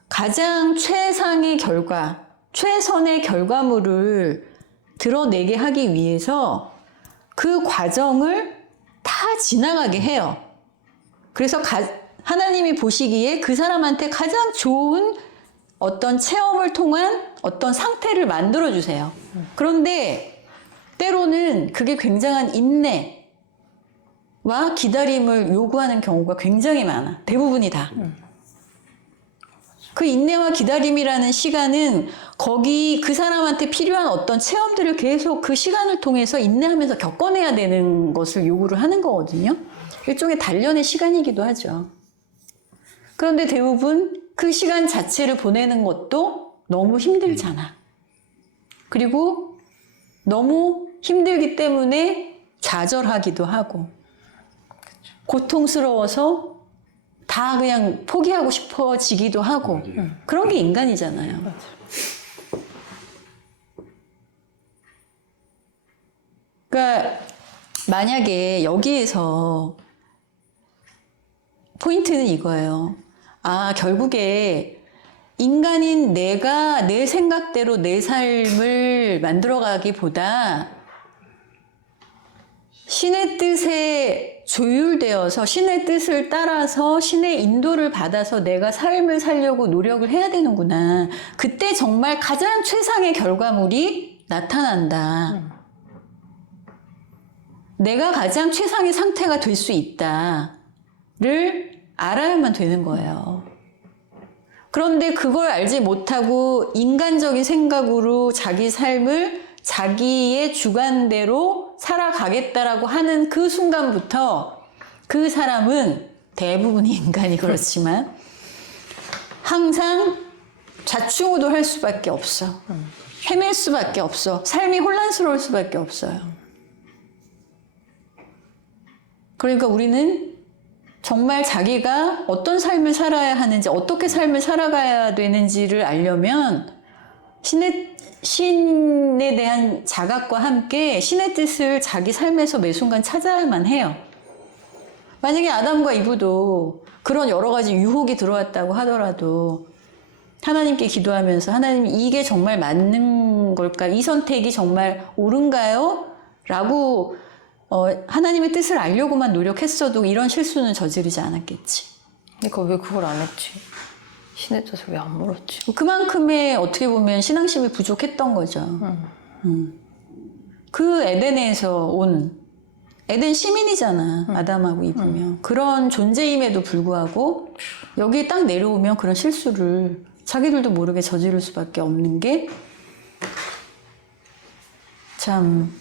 가장 최상의 결과, 최선의 결과물을 드러내게 하기 위해서 그 과정을 다 지나가게 해요. 그래서 하나님이 보시기에 그 사람한테 가장 좋은 어떤 체험을 통한 어떤 상태를 만들어주세요. 그런데 때로는 그게 굉장한 인내와 기다림을 요구하는 경우가 굉장히 많아. 대부분이 다. 그 인내와 기다림이라는 시간은 거기 그 사람한테 필요한 어떤 체험들을 계속 그 시간을 통해서 인내하면서 겪어내야 되는 것을 요구를 하는 거거든요. 일종의 단련의 시간이기도 하죠. 그런데 대부분 그 시간 자체를 보내는 것도 너무 힘들잖아. 그리고 너무 힘들기 때문에 좌절하기도 하고 고통스러워서 다 그냥 포기하고 싶어지기도 하고 그런 게 인간이잖아요. 그러니까 만약에 여기에서 포인트는 이거예요. 아, 결국에 인간인 내가 내 생각대로 내 삶을 만들어가기보다 신의 뜻에 조율되어서 신의 뜻을 따라서 신의 인도를 받아서 내가 삶을 살려고 노력을 해야 되는구나. 그때 정말 가장 최상의 결과물이 나타난다. 내가 가장 최상의 상태가 될 수 있다를 알아야만 되는 거예요. 그런데 그걸 알지 못하고 인간적인 생각으로 자기 삶을 자기의 주관대로 살아가겠다라고 하는 그 순간부터 그 사람은 대부분의 인간이 그렇지만 항상 좌충우돌할 수밖에 없어. 헤맬 수밖에 없어. 삶이 혼란스러울 수밖에 없어요. 그러니까 우리는 정말 자기가 어떤 삶을 살아야 하는지, 어떻게 삶을 살아가야 되는지를 알려면 신에 대한 자각과 함께 신의 뜻을 자기 삶에서 매 순간 찾아야만 해요. 만약에 아담과 이브도 그런 여러 가지 유혹이 들어왔다고 하더라도 하나님께 기도하면서 하나님 이게 정말 맞는 걸까? 이 선택이 정말 옳은가요? 라고 하나님의 뜻을 알려고만 노력했어도 이런 실수는 저지르지 않았겠지. 그러니까 왜 그걸 안 했지? 신의 뜻을 왜 안 물었지? 그만큼의 어떻게 보면 신앙심이 부족했던 거죠. 그 에덴에서 온 에덴 시민이잖아. 아담하고 이브면. 그런 존재임에도 불구하고 여기에 딱 내려오면 그런 실수를 자기들도 모르게 저지를 수밖에 없는 게 참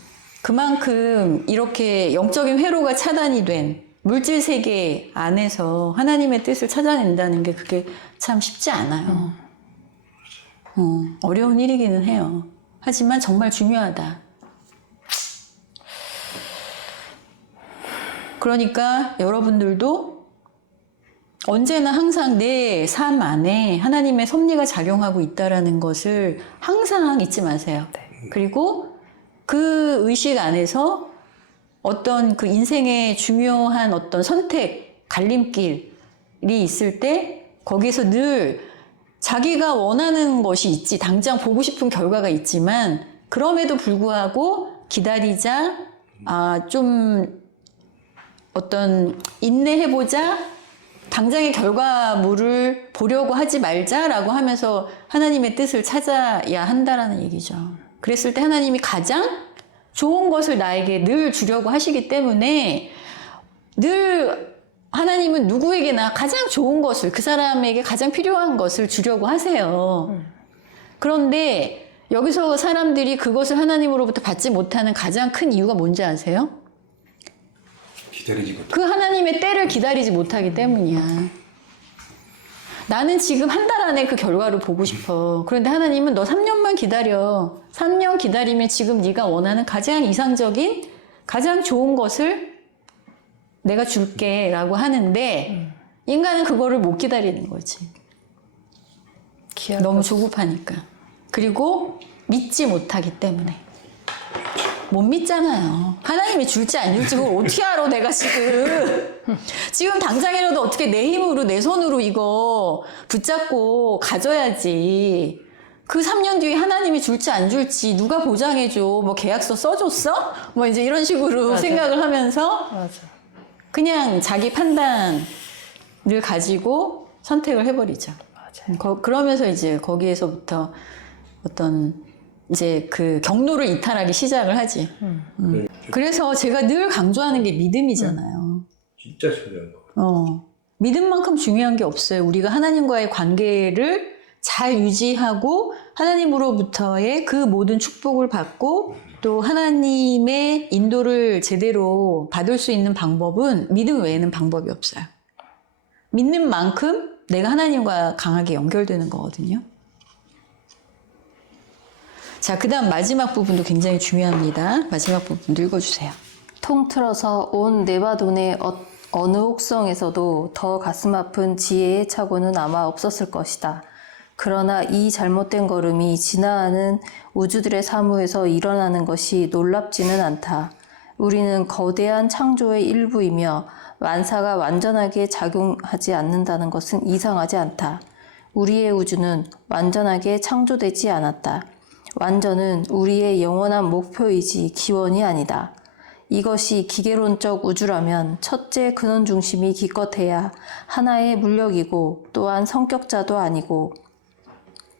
그만큼 이렇게 영적인 회로가 차단이 된 물질 세계 안에서 하나님의 뜻을 찾아낸다는 게 그게 참 쉽지 않아요. 어려운 일이기는 해요. 하지만 정말 중요하다. 그러니까 여러분들도 언제나 항상 내 삶 안에 하나님의 섭리가 작용하고 있다는 것을 항상 잊지 마세요. 그리고 그 의식 안에서 어떤 그 인생의 중요한 어떤 선택, 갈림길이 있을 때 거기서 늘 자기가 원하는 것이 있지, 당장 보고 싶은 결과가 있지만 그럼에도 불구하고 기다리자, 좀 어떤 인내해보자, 당장의 결과물을 보려고 하지 말자라고 하면서 하나님의 뜻을 찾아야 한다라는 얘기죠. 그랬을 때 하나님이 가장 좋은 것을 나에게 늘 주려고 하시기 때문에 늘 하나님은 누구에게나 가장 좋은 것을, 그 사람에게 가장 필요한 것을 주려고 하세요. 그런데 여기서 사람들이 그것을 하나님으로부터 받지 못하는 가장 큰 이유가 뭔지 아세요? 기다리지 못해. 그 하나님의 때를 기다리지 못하기 때문이야. 나는 지금 한 달 안에 그 결과를 보고 싶어. 그런데 하나님은 너 3년만 기다려. 3년 기다리면 지금 네가 원하는 가장 이상적인, 가장 좋은 것을 내가 줄게 라고 하는데 인간은 그거를 못 기다리는 거지. 너무 조급하니까. 그리고 믿지 못하기 때문에. 못 믿잖아요. 하나님이 줄지 안 줄지 그걸 어떻게 알아 내가 지금 당장이라도 어떻게 내 힘으로 내 손으로 이거 붙잡고 가져야지. 그 3년 뒤에 하나님이 줄지 안 줄지 누가 보장해줘. 뭐 계약서 써줬어? 뭐 이제 이런 식으로 맞아. 생각을 하면서 맞아. 그냥 자기 판단을 가지고 선택을 해버리죠. 맞아요. 그러면서 이제 거기에서부터 어떤 이제 그 경로를 이탈하기 시작을 하지. 그래서 제가 늘 강조하는 게 믿음이잖아요. 진짜 중요한 거. 믿음만큼 중요한 게 없어요. 우리가 하나님과의 관계를 잘 유지하고 하나님으로부터의 그 모든 축복을 받고 또 하나님의 인도를 제대로 받을 수 있는 방법은 믿음 외에는 방법이 없어요. 믿는 만큼 내가 하나님과 강하게 연결되는 거거든요. 자, 그 다음 마지막 부분도 굉장히 중요합니다. 마지막 부분도 읽어주세요. 통틀어서 온 네바돈의 어느 혹성에서도 더 가슴 아픈 지혜의 착오는 아마 없었을 것이다. 그러나 이 잘못된 걸음이 진화하는 우주들의 사무에서 일어나는 것이 놀랍지는 않다. 우리는 거대한 창조의 일부이며 만사가 완전하게 작용하지 않는다는 것은 이상하지 않다. 우리의 우주는 완전하게 창조되지 않았다. 완전은 우리의 영원한 목표이지 기원이 아니다. 이것이 기계론적 우주라면 첫째 근원 중심이 기껏해야 하나의 물력이고 또한 성격자도 아니고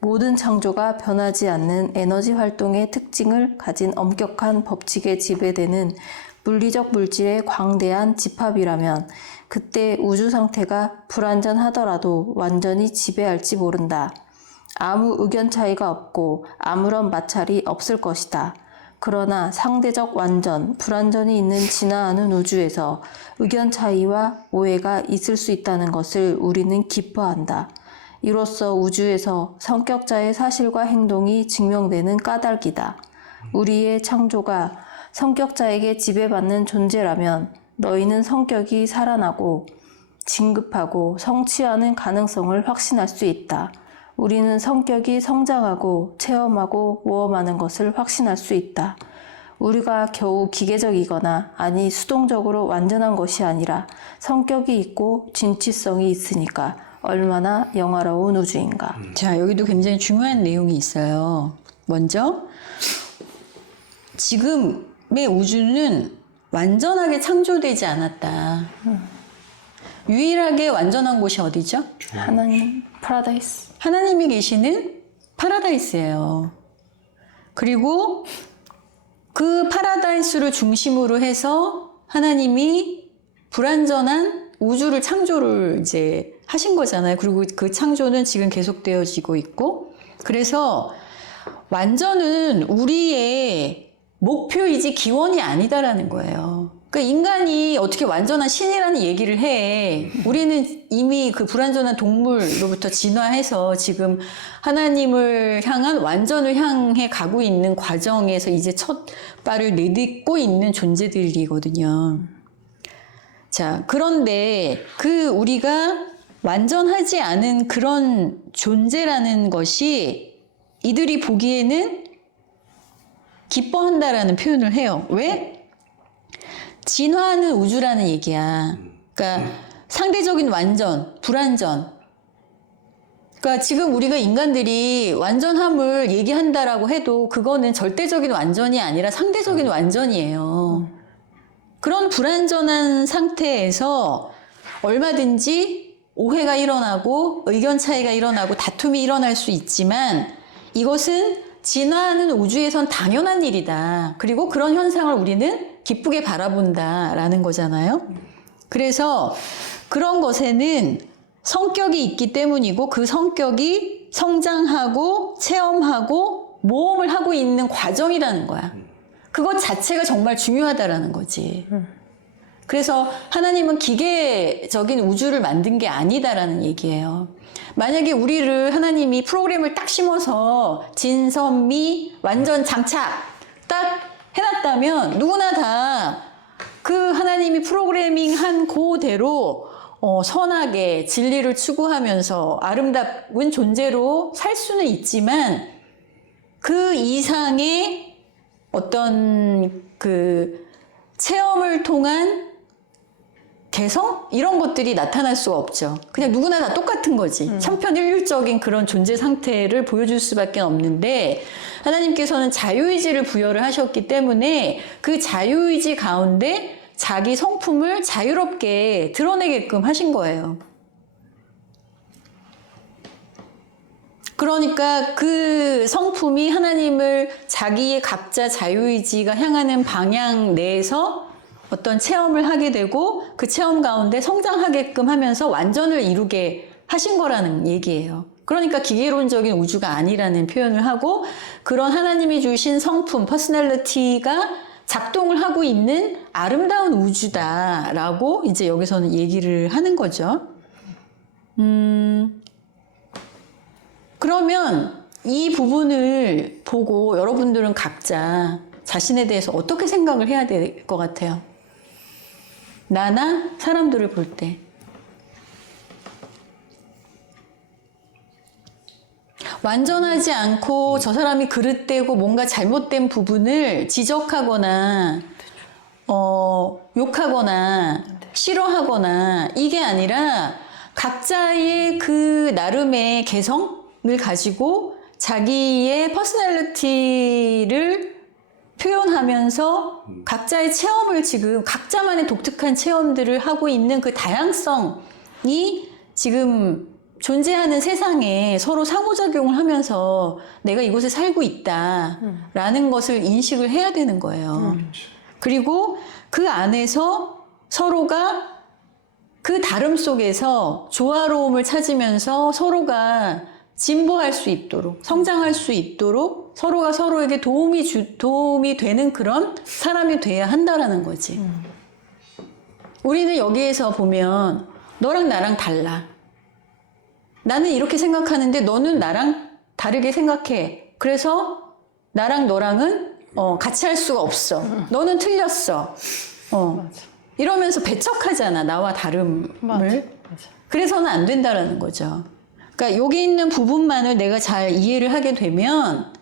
모든 창조가 변하지 않는 에너지 활동의 특징을 가진 엄격한 법칙에 지배되는 물리적 물질의 광대한 집합이라면 그때 우주 상태가 불완전하더라도 완전히 지배할지 모른다. 아무 의견 차이가 없고 아무런 마찰이 없을 것이다. 그러나 상대적 완전, 불완전이 있는 진화하는 우주에서 의견 차이와 오해가 있을 수 있다는 것을 우리는 기뻐한다. 이로써 우주에서 성격자의 사실과 행동이 증명되는 까닭이다. 우리의 창조가 성격자에게 지배받는 존재라면 너희는 성격이 살아나고 진급하고 성취하는 가능성을 확신할 수 있다. 우리는 성격이 성장하고 체험하고 모험하는 것을 확신할 수 있다. 우리가 겨우 기계적이거나 아니 수동적으로 완전한 것이 아니라 성격이 있고 진취성이 있으니까 얼마나 영화로운 우주인가. 자, 여기도 굉장히 중요한 내용이 있어요. 먼저 지금의 우주는 완전하게 창조되지 않았다. 유일하게 완전한 곳이 어디죠? 하나님, 파라다이스. 하나님이 계시는 파라다이스예요. 그리고 그 파라다이스를 중심으로 해서 하나님이 불완전한 우주를 창조를 이제 하신 거잖아요. 그리고 그 창조는 지금 계속되어지고 있고, 그래서 완전은 우리의 목표이지 기원이 아니다라는 거예요. 그러니까 인간이 어떻게 완전한 신이라는 얘기를 해. 우리는 이미 그 불완전한 동물로부터 진화해서 지금 하나님을 향한 완전을 향해 가고 있는 과정에서 이제 첫 발을 내딛고 있는 존재들이거든요. 자, 그런데 그 우리가 완전하지 않은 그런 존재라는 것이 이들이 보기에는 기뻐한다라는 표현을 해요. 왜? 진화하는 우주라는 얘기야. 그러니까 상대적인 완전, 불완전. 그러니까 지금 우리가 인간들이 완전함을 얘기한다라고 해도 그거는 절대적인 완전이 아니라 상대적인 완전이에요. 그런 불완전한 상태에서 얼마든지 오해가 일어나고 의견 차이가 일어나고 다툼이 일어날 수 있지만 이것은 진화하는 우주에선 당연한 일이다. 그리고 그런 현상을 우리는 기쁘게 바라본다라는 거잖아요. 그래서 그런 것에는 성격이 있기 때문이고 그 성격이 성장하고 체험하고 모험을 하고 있는 과정이라는 거야. 그것 자체가 정말 중요하다라는 거지. 그래서 하나님은 기계적인 우주를 만든 게 아니다라는 얘기예요. 만약에 우리를 하나님이 프로그램을 딱 심어서 진선미 완전 장착 딱 해놨다면 누구나 다 그 하나님이 프로그래밍한 그대로 선하게 진리를 추구하면서 아름다운 존재로 살 수는 있지만 그 이상의 어떤 그 체험을 통한 개성? 이런 것들이 나타날 수가 없죠. 그냥 누구나 다 똑같은 거지. 천편일률적인 그런 존재 상태를 보여줄 수밖에 없는데 하나님께서는 자유의지를 부여를 하셨기 때문에 그 자유의지 가운데 자기 성품을 자유롭게 드러내게끔 하신 거예요. 그러니까 그 성품이 하나님을 자기의 각자 자유의지가 향하는 방향 내에서 어떤 체험을 하게 되고 그 체험 가운데 성장하게끔 하면서 완전을 이루게 하신 거라는 얘기예요. 그러니까 기계론적인 우주가 아니라는 표현을 하고 그런 하나님이 주신 성품, 퍼스널리티가 작동을 하고 있는 아름다운 우주다라고 이제 여기서는 얘기를 하는 거죠. 그러면 이 부분을 보고 여러분들은 각자 자신에 대해서 어떻게 생각을 해야 될 것 같아요? 나나 사람들을 볼 때. 완전하지 않고 저 사람이 그릇되고 뭔가 잘못된 부분을 지적하거나 욕하거나 싫어하거나 이게 아니라 각자의 그 나름의 개성을 가지고 자기의 퍼스널리티를 표현하면서 각자의 체험을 지금 각자만의 독특한 체험들을 하고 있는 그 다양성이 지금 존재하는 세상에 서로 상호작용을 하면서 내가 이곳에 살고 있다라는 것을 인식을 해야 되는 거예요. 그리고 그 안에서 서로가 그 다름 속에서 조화로움을 찾으면서 서로가 진보할 수 있도록, 성장할 수 있도록 서로가 서로에게 도움이 되는 그런 사람이 돼야 한다라는 거지. 우리는 여기에서 보면 너랑 나랑 달라. 나는 이렇게 생각하는데 너는 나랑 다르게 생각해. 그래서 나랑 너랑은 같이 할 수가 없어. 너는 틀렸어. 이러면서 배척하잖아. 나와 다름을. 맞아. 그래서는 안 된다라는 거죠. 그러니까 여기 있는 부분만을 내가 잘 이해를 하게 되면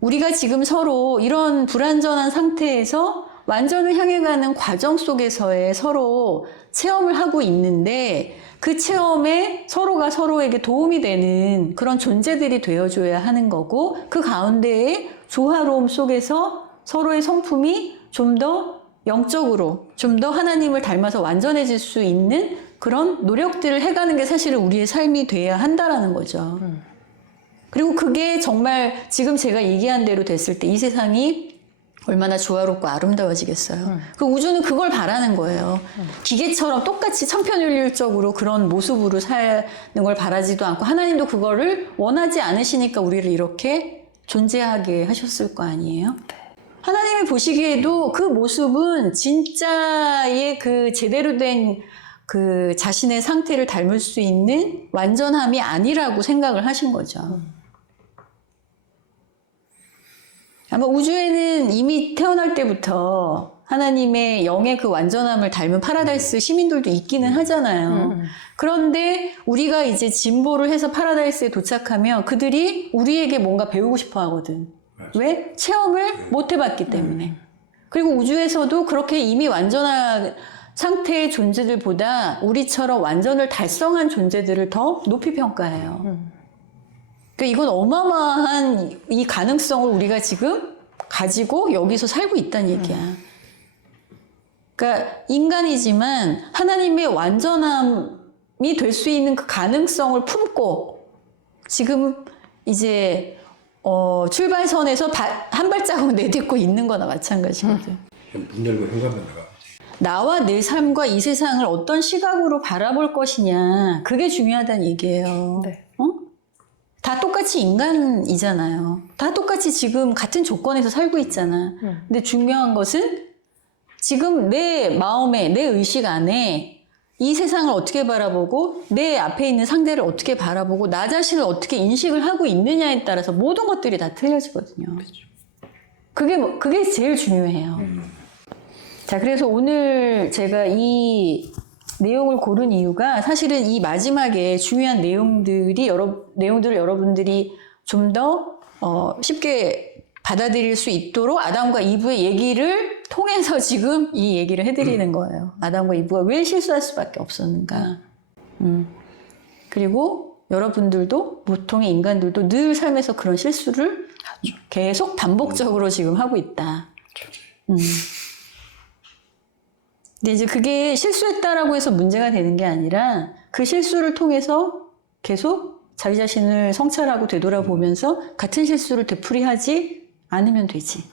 우리가 지금 서로 이런 불완전한 상태에서 완전을 향해 가는 과정 속에서의 서로 체험을 하고 있는데 그 체험에 서로가 서로에게 도움이 되는 그런 존재들이 되어줘야 하는 거고 그 가운데에 조화로움 속에서 서로의 성품이 좀 더 영적으로 좀 더 하나님을 닮아서 완전해질 수 있는 그런 노력들을 해가는 게 사실은 우리의 삶이 돼야 한다라는 거죠. 그리고 그게 정말 지금 제가 얘기한 대로 됐을 때 이 세상이 얼마나 조화롭고 아름다워지겠어요. 그 우주는 그걸 바라는 거예요. 기계처럼 똑같이 천편일률적으로 그런 모습으로 사는 걸 바라지도 않고 하나님도 그거를 원하지 않으시니까 우리를 이렇게 존재하게 하셨을 거 아니에요? 하나님이 보시기에도 그 모습은 진짜의 그 제대로 된 그 자신의 상태를 닮을 수 있는 완전함이 아니라고 생각을 하신 거죠. 아마 우주에는 이미 태어날 때부터 하나님의 영의 그 완전함을 닮은 파라다이스 시민들도 있기는 하잖아요. 그런데 우리가 이제 진보를 해서 파라다이스에 도착하면 그들이 우리에게 뭔가 배우고 싶어 하거든. 왜? 체험을 못 해봤기 때문에. 그리고 우주에서도 그렇게 이미 완전한 상태의 존재들보다 우리처럼 완전을 달성한 존재들을 더 높이 평가해요. 그러니까 이건 어마어마한 이 가능성을 우리가 지금 가지고 여기서 살고 있다는 얘기야. 그러니까 인간이지만 하나님의 완전함이 될 수 있는 그 가능성을 품고 지금 이제 출발선에서 한 발자국 내딛고 있는 거나 마찬가지거든. 그냥 문 열고 현관만 나가. 나와 내 삶과 이 세상을 어떤 시각으로 바라볼 것이냐, 그게 중요하다는 얘기예요. 네. 다 똑같이 인간이잖아요. 다 똑같이 지금 같은 조건에서 살고 있잖아. 근데 중요한 것은 지금 내 마음에, 내 의식 안에 이 세상을 어떻게 바라보고 내 앞에 있는 상대를 어떻게 바라보고 나 자신을 어떻게 인식을 하고 있느냐에 따라서 모든 것들이 다 틀려지거든요. 그게 제일 중요해요. 자, 그래서 오늘 제가 이 내용을 고른 이유가 사실은 이 마지막에 중요한 내용들을 여러분들이 좀 더 쉽게 받아들일 수 있도록 아담과 이브의 얘기를 통해서 지금 이 얘기를 해드리는 거예요. 아담과 이브가 왜 실수할 수밖에 없었는가. 그리고 여러분들도 보통의 인간들도 늘 삶에서 그런 실수를 계속 반복적으로 지금 하고 있다. 근데 이제 그게 실수했다라고 해서 문제가 되는 게 아니라 그 실수를 통해서 계속 자기 자신을 성찰하고 되돌아보면서 같은 실수를 되풀이하지 않으면 되지.